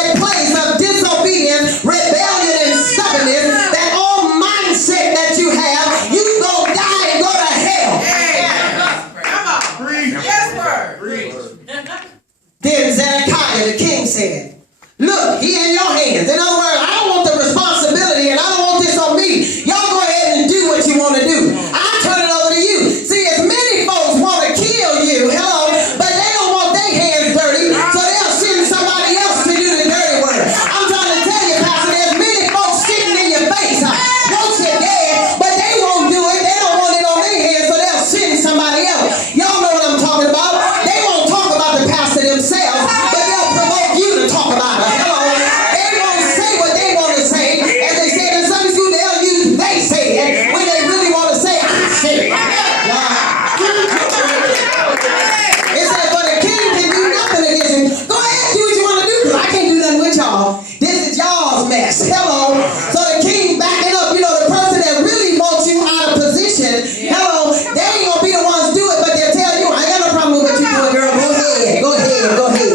that place of disobedience, rebellion, and stubbornness, that old mindset that you have, you go die and go to hell. Come on. Preach. Yes, word. Preach. Then Zedekiah the king said, look, he in your hands. In other words, I don't want the responsibility and I don't want this on me. Y'all go ahead and do what you want to do. I turn it over to you. See, as many folks want to kill you, hello, but they don't want their hands dirty, so they'll send somebody else to do the dirty work. I'm trying to tell you, Pastor, there's many folks sitting in your face, want you dead, but they won't do it. They don't want it on their hands, so they'll send somebody else. Y'all know what I'm talking about. They won't talk about the pastor themselves, but they'll provoke you to talk about it. Hello. They won't say what they want to say. As they said in Sunday school, they'll use they say it when they really want to say I say it. It said, but the king can do nothing against him. Go ahead, do what you want to do, because I can't do nothing with y'all. This is y'all's mess. Hello. So the king backing up, you know, the person that really wants you out of position, hello, they ain't going to be the ones do it, but they'll tell you, I ain't got no problem with what you doing, girl. Go ahead. Go ahead. Go ahead.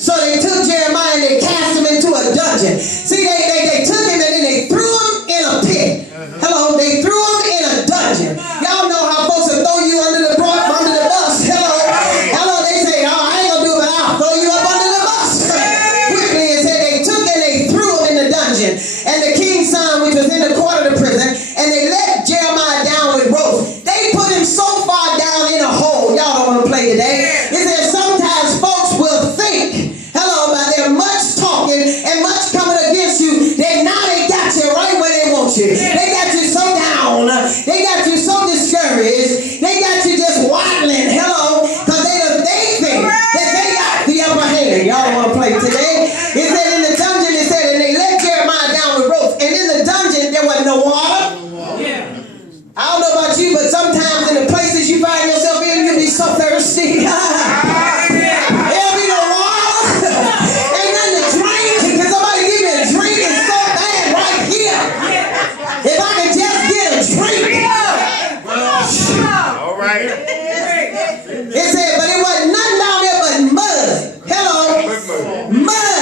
So they took Jeremiah and they cast him into a dungeon. See, they took him and then they threw him in a pit. Hello, they threw him in a dungeon. Y'all know how folks will throw you under the bus. Hello, they say, oh, I ain't gonna do it, but I'll throw you up under the bus. Quickly, it said they took and they threw him in the dungeon. And the king's son, which was in the court of the prison, and they let Jeremiah down with ropes. They put him so far down in a hole. Y'all don't want to play today. It says sometimes folks will think, hello, by their much talking and much coming against you, now they got you right where they want you. They got you so down. They got you so discouraged. They got you just waddling, hello, because they think that they got the upper hand. Y'all don't want to play today. It said in the dungeon, it said, and they let Jeremiah down with ropes. And in the dungeon, there was no water. I don't know about you, but sometimes in the places you find yourself in, you'll be so thirsty. There'll be no water. Ain't nothing to drink. Can somebody give me a drink? It's so bad right here. If I could just get a drink. All right. It said, but it wasn't nothing down there but mud. Hello. Mud.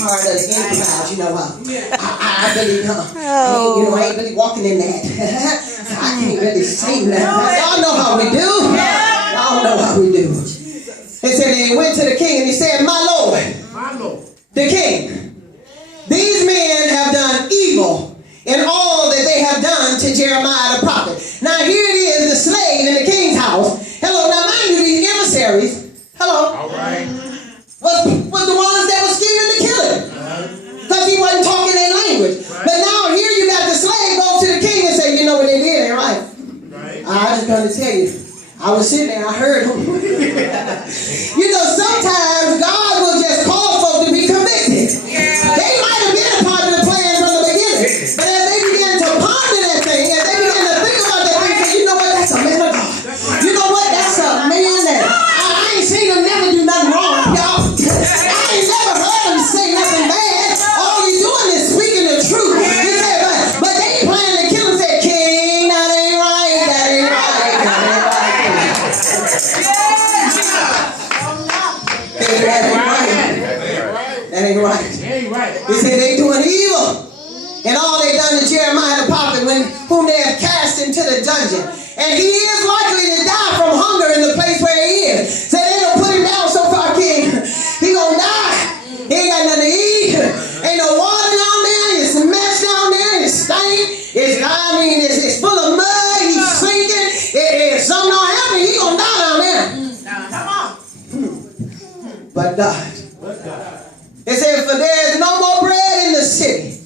part of the in crowd. You know, I really, I ain't really walking in that. I can't really say nothing. Y'all know how we do. Y'all know how we do. They said they went to the king and he said, my Lord, the king, these men have done evil in all that they have done to Jeremiah the prophet. Now here it is, the slave in the king's house. Hello, now mind you, these emissaries, hello, all right, was the ones that were scheming to kill him. Because he wasn't talking their language. Right. But now here you got the slave go to the king and say, you know what they did, ain't right. I was going to tell you. I was sitting there, I heard him. You know, sometimes God will just call folks to be convicted. They might have been a part of the plan from the beginning. But as they begin to ponder that thing, as they begin to think about that thing, say, you know what, that's a man of God. You know what, that's a man that I ain't seen him never do nothing wrong, y'all. I ain't never heard him say nothing bad. All he's doing is speaking the truth. He said, but they plan to kill him, said, King, that ain't right, that ain't right, that ain't right. That ain't right. He said they doing evil. And all they done to Jeremiah the prophet whom they have cast into the dungeon. And he is likely to die from hunger in the place where he is. So they don't put him down so far, king. He gonna die. He ain't got nothing to eat. Ain't no water down there. It's a mess down there. It's stank. It's full of mud. He's sinking. If something don't happen, he gonna die down there. Come on. But God. It said, for there is no more bread in the city.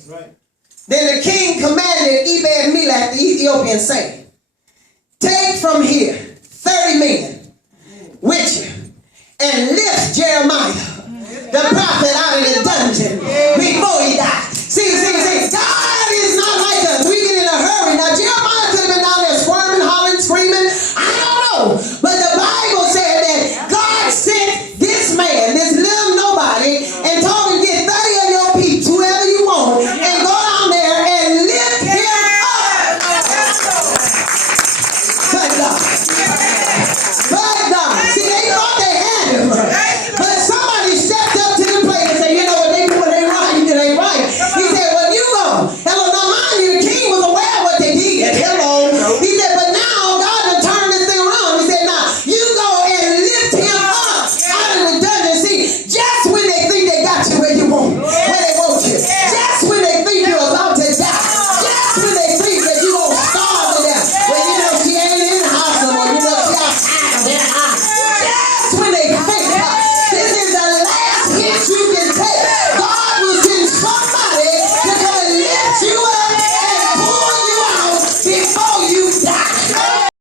Then the king commanded Evangelist the Ethiopian, saying, take from here 30 men with you and lift Jeremiah the prophet out of the dungeon before he dies.